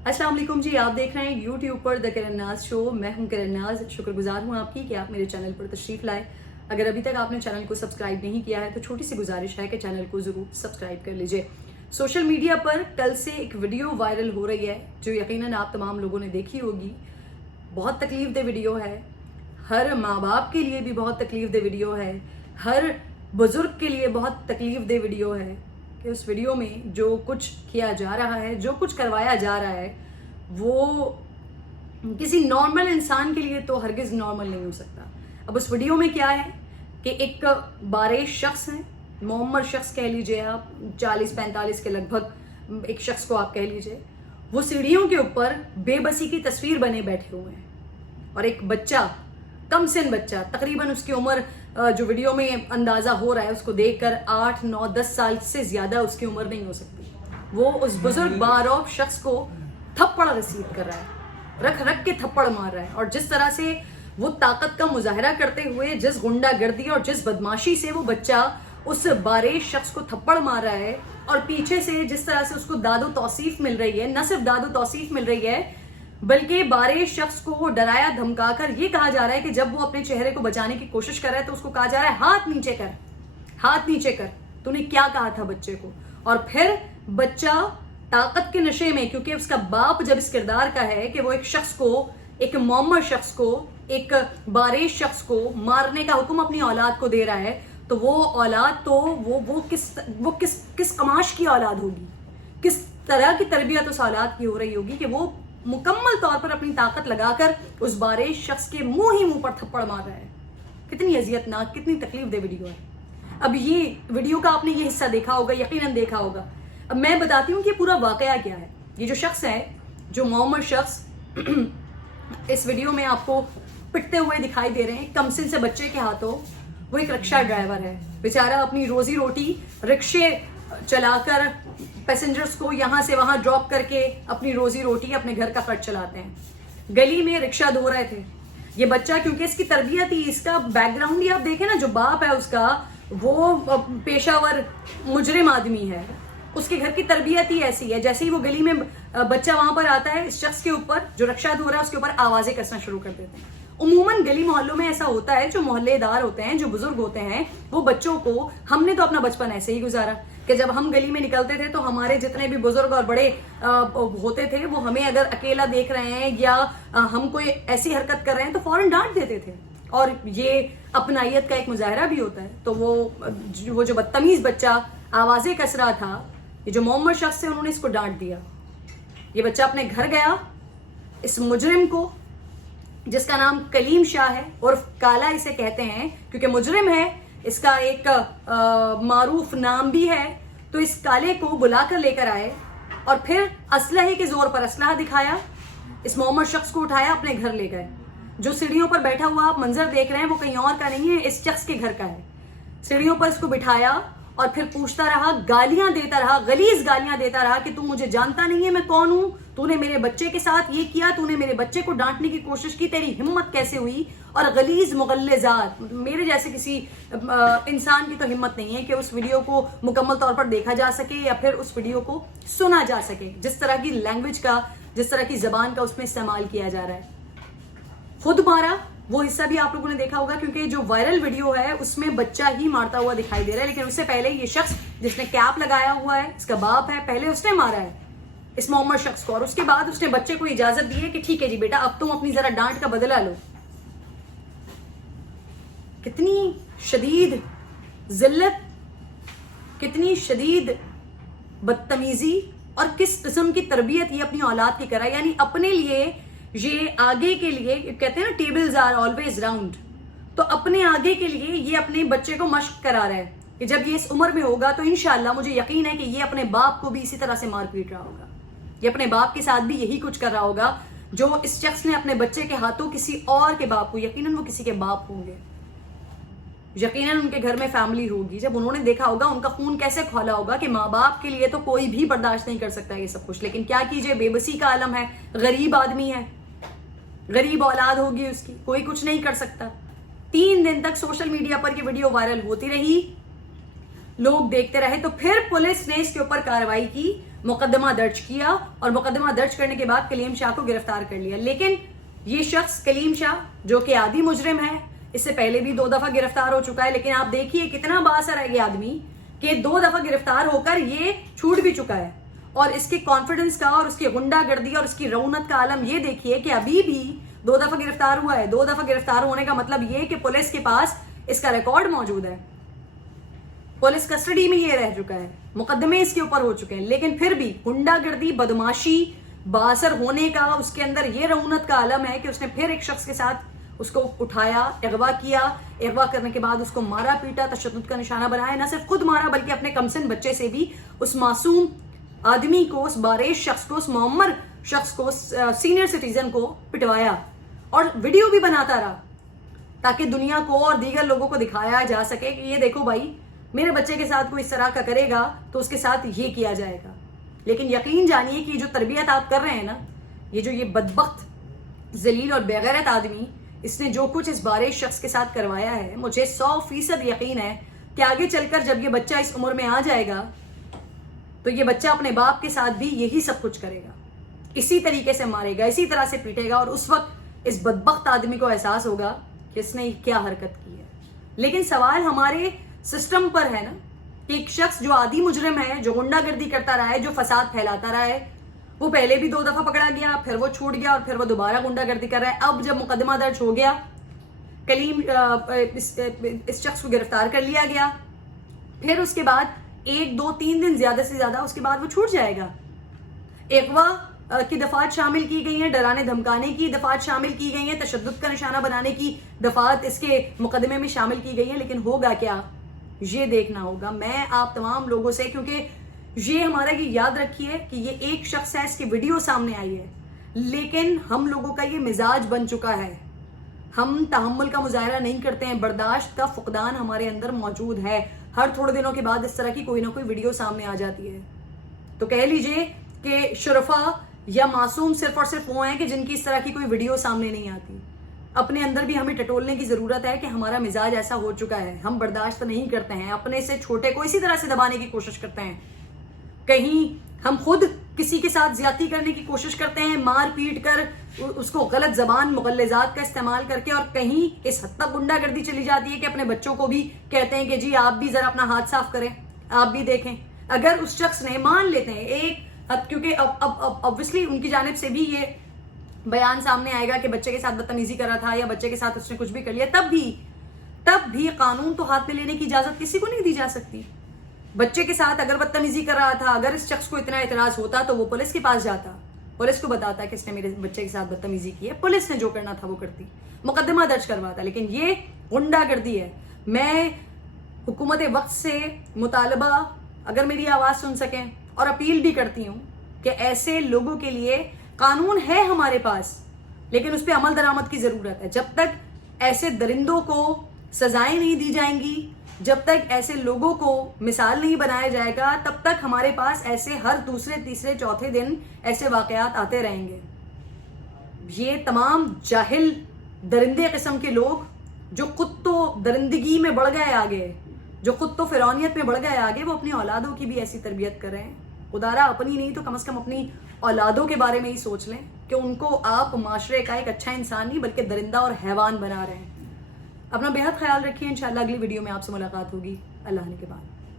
अस्सलाम वालेकुम जी, आप देख रहे हैं यूट्यूब पर द किरण नाज शो। मैं हूं किरण नाज। शुक्रगुजार हूं आपकी कि आप मेरे चैनल पर तशरीफ लाए। अगर अभी तक आपने चैनल को सब्सक्राइब नहीं किया है तो छोटी सी गुजारिश है कि चैनल को ज़रूर सब्सक्राइब कर लीजिए। सोशल मीडिया पर कल से एक वीडियो वायरल हो रही है जो यकीनन आप तमाम लोगों ने देखी होगी। बहुत तकलीफ दे वीडियो है, हर माँ बाप के लिए भी बहुत तकलीफ दे वीडियो है, हर बुजुर्ग के लिए बहुत तकलीफ दे वीडियो है कि उस वीडियो में जो कुछ किया जा रहा है, जो कुछ करवाया जा रहा है, वो किसी नॉर्मल इंसान के लिए तो हरगिज नॉर्मल नहीं हो सकता। अब उस वीडियो में क्या है कि एक बारिश शख्स है, मोहम्मद शख्स कह लीजिए आप, 40-45 के लगभग एक शख्स को आप कह लीजिए, वो सीढ़ियों के ऊपर बेबसी की तस्वीर बने बैठे हुए हैं और एक बच्चा, कम सिन बच्चा, तकरीबन उसकी उम्र जो वीडियो में अंदाजा हो रहा है उसको देखकर 8, 9, 10 साल से ज्यादा उसकी उम्र नहीं हो सकती। वो उस बुजुर्ग बारौब शख्स को थप्पड़ रसीद कर रहा है, रख रख के थप्पड़ मार रहा है। और जिस तरह से वो ताकत का मुजाहरा करते हुए, जिस गुंडागर्दी और जिस बदमाशी से वो बच्चा उस बारिश शख्स को थप्पड़ मार रहा है और पीछे से जिस तरह से उसको दादो तौसीफ मिल रही है, न सिर्फ दादो तौसीफ मिल रही है बल्कि बारिश शख्स को डराया धमकाकर ये कहा जा रहा है कि जब वो अपने चेहरे को बचाने की कोशिश कर रहा है तो उसको कहा जा रहा है हाथ नीचे कर, हाथ नीचे कर, तूने क्या कहा था बच्चे को। और फिर बच्चा ताकत के नशे में, क्योंकि उसका बाप जब इस किरदार का है कि वो एक शख्स को, एक मोहम्मद शख्स को, एक बारिश शख्स को मारने का हुक्म अपनी औलाद को दे रहा है, तो वो औलाद तो वो किस कमाश की औलाद होगी, किस तरह की तरबियत उस औलाद की हो रही होगी कि वो मुकम्मल तौर पर अपनी ताकत लगाकर उस बारिश शख्स के मुंह ही मुंह पर थप्पड़ मार रहा है। कितनी अजियतनाक, कितनी तकलीफ दे वीडियो है। अब ये वीडियो का आपने ये हिस्सा देखा होगा, यकीनन देखा होगा। अब मैं बताती हूँ कि पूरा वाकया क्या है। ये जो शख्स है, जो मोहम्मद शख्स इस वीडियो में आपको पिटते हुए दिखाई दे रहे हैं कमसिन से बच्चे के हाथों, वो एक रिक्शा ड्राइवर है। बेचारा अपनी रोजी रोटी रिक्शे चलाकर पैसेंजर्स को यहाँ से वहां ड्रॉप करके अपनी रोजी रोटी, अपने घर का खर्च चलाते हैं। गली में रिक्शा धो रहे थे ये बच्चा, क्योंकि इसकी तरबियत ही, इसका बैकग्राउंड ही आप देखें ना, जो बाप है उसका वो पेशावर मुजरिम आदमी है, उसके घर की तरबियत ही ऐसी है। जैसे ही वो गली में बच्चा वहां पर आता है, इस शख्स के ऊपर जो रिक्शा धो रहा है उसके ऊपर आवाजें कसना शुरू कर देते हैं। उमूमन गली मोहल्लों में ऐसा होता है, जो मोहल्लेदार होते हैं, जो बुजुर्ग होते हैं, वो बच्चों को, हमने तो अपना बचपन ऐसे ही गुजारा कि जब हम गली में निकलते थे तो हमारे जितने भी बुजुर्ग और बड़े होते थे वो हमें अगर अकेला देख रहे हैं या हम कोई ऐसी हरकत कर रहे हैं तो फौरन डांट देते थे, और ये अपनाइयत का एक मुजाहरा भी होता है। तो वो जो बदतमीज बच्चा आवाजें कस रहा था, ये जो मोहम्मद शख्स है, उन्होंने इसको डांट दिया। ये बच्चा अपने घर गया, इस मुजरिम को, जिसका नाम कलीम शाह है और काला इसे कहते हैं क्योंकि मुजरिम है, इसका एक मारूफ नाम भी है, तो इस काले को बुलाकर लेकर आए और फिर असलहे के जोर पर असलहा दिखाया, इस मोहम्मद शख्स को उठाया, अपने घर ले गए। जो सीढ़ियों पर बैठा हुआ आप मंजर देख रहे हैं वो कहीं और का नहीं है, इस शख्स के घर का है। सीढ़ियों पर इसको बिठाया और फिर पूछता रहा, गालियां देता रहा, गलीज गालियां देता रहा कि तू मुझे जानता नहीं है, मैं कौन हूं, तूने मेरे बच्चे के साथ ये किया, तूने मेरे बच्चे को डांटने की कोशिश की, तेरी हिम्मत कैसे हुई। और गलीज मुगल्लेजात, मेरे जैसे किसी इंसान की तो हिम्मत नहीं है कि उस वीडियो को मुकम्मल तौर पर देखा जा सके या फिर उस वीडियो को सुना जा सके। जिस तरह की लैंग्वेज का, जिस तरह की जबान का उसमें इस्तेमाल किया जा रहा है। खुद मारा, वो हिस्सा भी आप लोगों ने देखा होगा, क्योंकि जो वायरल वीडियो है उसमें बच्चा ही मारता हुआ दिखाई दे रहा है, लेकिन उससे पहले ये शख्स जिसने कैप लगाया हुआ है, इसका बाप है, पहले उसने मारा है इस मोहम्मद शख्स को, और उसके बाद उसने बच्चे को इजाजत दी है कि ठीक है जी बेटा, अब तुम अपनी जरा डांट का बदला लो। कितनी शदीद जिल्लत, कितनी शदीद बदतमीजी और किस किस्म की तरबियत ये अपनी औलाद की करा। यानी अपने लिए ये आगे के लिए, कहते हैं ना टेबल्स आर ऑलवेज राउंड, तो अपने आगे के लिए ये अपने बच्चे को मश्क करा रहा है कि जब ये इस उम्र में होगा तो इंशाल्लाह मुझे यकीन है कि ये अपने बाप को भी इसी तरह से मार पीट रहा होगा, ये अपने बाप के साथ भी यही कुछ कर रहा होगा जो इस शख्स ने अपने बच्चे के हाथों किसी और के बाप को, यकीनन वो किसी के बाप होंगे, यकीनन उनके घर में फैमिली होगी। जब उन्होंने देखा होगा उनका खून कैसे खौला होगा कि माँ बाप के लिए तो कोई भी बर्दाश्त नहीं कर सकता ये सब कुछ, लेकिन क्या कीजिए, बेबसी का आलम है, गरीब आदमी है, गरीब औलाद होगी उसकी, कोई कुछ नहीं कर सकता। 3 दिन तक सोशल मीडिया पर ये वीडियो वायरल होती रही, लोग देखते रहे, तो फिर पुलिस ने इसके ऊपर कार्रवाई की مقدمہ درج کیا اور مقدمہ درج کرنے کے بعد کلیم شاہ کو گرفتار کر لیا. لیکن یہ شخص کلیم شاہ جو کہ عادی مجرم ہے, اس سے پہلے بھی 2 دفعہ گرفتار ہو چکا ہے, لیکن آپ دیکھیے کتنا بااثر ہے یہ آدمی کہ 2 دفعہ گرفتار ہو کر یہ چھوٹ بھی چکا ہے. اور اس کے کانفیڈنس کا اور اس کی غنڈہ گردی اور اس کی رونت کا عالم یہ دیکھیے کہ ابھی بھی 2 دفعہ گرفتار ہوا ہے. 2 دفعہ گرفتار ہونے کا مطلب یہ کہ پولیس کے پاس اس کا ریکارڈ موجود ہے, پولیس کسٹڈی میں یہ رہ چکا ہے, مقدمے اس کے اوپر ہو چکے ہیں, لیکن پھر بھی غنڈہ گردی, بدماشی, بااثر ہونے کا اس کے اندر یہ رونت کا عالم ہے کہ اس نے پھر ایک شخص کے ساتھ اس کو اٹھایا, اغوا کیا, اغوا کرنے کے بعد اس کو مارا پیٹا, تشدد کا نشانہ بنایا. نہ صرف خود مارا بلکہ اپنے کمسن بچے سے بھی اس معصوم آدمی کو, اس بارش شخص کو, اس معمر شخص کو, سینئر سٹیزن کو پٹوایا اور ویڈیو بھی بناتا رہا تاکہ دنیا کو اور دیگر لوگوں کو دکھایا جا سکے کہ یہ دیکھو بھائی, میرے بچے کے ساتھ کوئی اس طرح کا کرے گا تو اس کے ساتھ یہ کیا جائے گا. لیکن یقین جانیے کہ جو تربیت آپ کر رہے ہیں نا, یہ بدبخت, ذلیل اور بےغیرت آدمی, اس نے جو کچھ اس بارش شخص کے ساتھ کروایا ہے, مجھے 100% یقین ہے کہ آگے چل کر جب یہ بچہ اس عمر میں آ جائے گا تو یہ بچہ اپنے باپ کے ساتھ بھی یہی سب کچھ کرے گا, اسی طریقے سے مارے گا, اسی طرح سے پیٹے گا, اور اس وقت اس بدبخت آدمی کو احساس ہوگا کہ اس نے کیا حرکت کی ہے. لیکن سوال ہمارے سسٹم پر ہے نا کہ ایک شخص جو عادی مجرم ہے, جو غنڈہ گردی کرتا رہا ہے, جو فساد پھیلاتا رہا ہے, وہ پہلے بھی 2 دفعہ پکڑا گیا, پھر وہ چھوٹ گیا اور پھر وہ دوبارہ غنڈہ گردی کر رہا ہے. اب جب مقدمہ درج ہو گیا, کلیم اس شخص کو گرفتار کر لیا گیا, پھر اس کے بعد 1 2 3 دن زیادہ سے زیادہ اس کے بعد وہ چھوٹ جائے گا. اغوا کی دفعات شامل کی گئی ہیں, ڈرانے دھمکانے کی دفعات شامل کی گئی ہیں, تشدد کا نشانہ بنانے کی دفعات اس کے مقدمے میں شامل کی گئی ہیں. لیکن ہوگا کیا, یہ دیکھنا ہوگا. میں آپ تمام لوگوں سے, کیونکہ یہ ہمارا یہ یاد رکھیے کہ یہ ایک شخص ہے, اس کی ویڈیو سامنے آئی ہے, لیکن ہم لوگوں کا یہ مزاج بن چکا ہے, ہم تحمل کا مظاہرہ نہیں کرتے ہیں, برداشت کا فقدان ہمارے اندر موجود ہے. ہر تھوڑے دنوں کے بعد اس طرح کی کوئی نہ کوئی ویڈیو سامنے آ جاتی ہے. تو کہہ لیجئے کہ شرفا یا معصوم صرف اور صرف وہ ہیں کہ جن کی اس طرح کی کوئی ویڈیو سامنے نہیں آتی. اپنے اندر بھی ہمیں ٹٹولنے کی ضرورت ہے کہ ہمارا مزاج ایسا ہو چکا ہے, ہم برداشت نہیں کرتے ہیں, اپنے سے چھوٹے کو اسی طرح سے دبانے کی کوشش کرتے ہیں. کہیں ہم خود کسی کے ساتھ زیادتی کرنے کی کوشش کرتے ہیں, مار پیٹ کر, اس کو غلط زبان مغلظات کا استعمال کر کے, اور کہیں اس حد تک غنڈہ گردی چلی جاتی ہے کہ اپنے بچوں کو بھی کہتے ہیں کہ جی آپ بھی ذرا اپنا ہاتھ صاف کریں, آپ بھی دیکھیں. اگر اس شخص نے, مان لیتے ہیں ایک حد, کیونکہ اب obviously ان کی جانب سے بھی یہ بیان سامنے آئے گا کہ بچے کے ساتھ بدتمیزی کر رہا تھا یا بچے کے ساتھ اس نے کچھ بھی کر لیا, تب بھی قانون تو ہاتھ میں لینے کی اجازت کسی کو نہیں دی جا سکتی. بچے کے ساتھ اگر بدتمیزی کر رہا تھا, اگر اس شخص کو اتنا اعتراض ہوتا تو وہ پولیس کے پاس جاتا, پولیس کو بتاتا کہ اس نے میرے بچے کے ساتھ بدتمیزی کی ہے, پولیس نے جو کرنا تھا وہ کرتی, مقدمہ درج کرواتا. لیکن یہ غنڈہ گردی ہے. میں حکومت وقت سے مطالبہ, اگر میری آواز سن سکیں, اور اپیل بھی کرتی ہوں کہ ایسے لوگوں کے لیے قانون ہے ہمارے پاس, لیکن اس پہ عمل درآمد کی ضرورت ہے. جب تک ایسے درندوں کو سزائیں نہیں دی جائیں گی, جب تک ایسے لوگوں کو مثال نہیں بنایا جائے گا, تب تک ہمارے پاس ایسے ہر دوسرے تیسرے چوتھے دن ایسے واقعات آتے رہیں گے. یہ تمام جاہل درندے قسم کے لوگ جو خود تو درندگی میں بڑھ گئے آگے, جو خود تو فرعونیت میں بڑھ گئے آگے, وہ اپنی اولادوں کی بھی ایسی تربیت کر رہے ہیں. خدارا اپنی نہیں تو کم از کم اپنی اولادوں کے بارے میں ہی سوچ لیں کہ ان کو آپ معاشرے کا ایک اچھا انسان نہیں بلکہ درندہ اور حیوان بنا رہے ہیں. اپنا بے حد خیال رکھیے. انشاءاللہ اگلی ویڈیو میں آپ سے ملاقات ہوگی. اللہ نے کے بعد.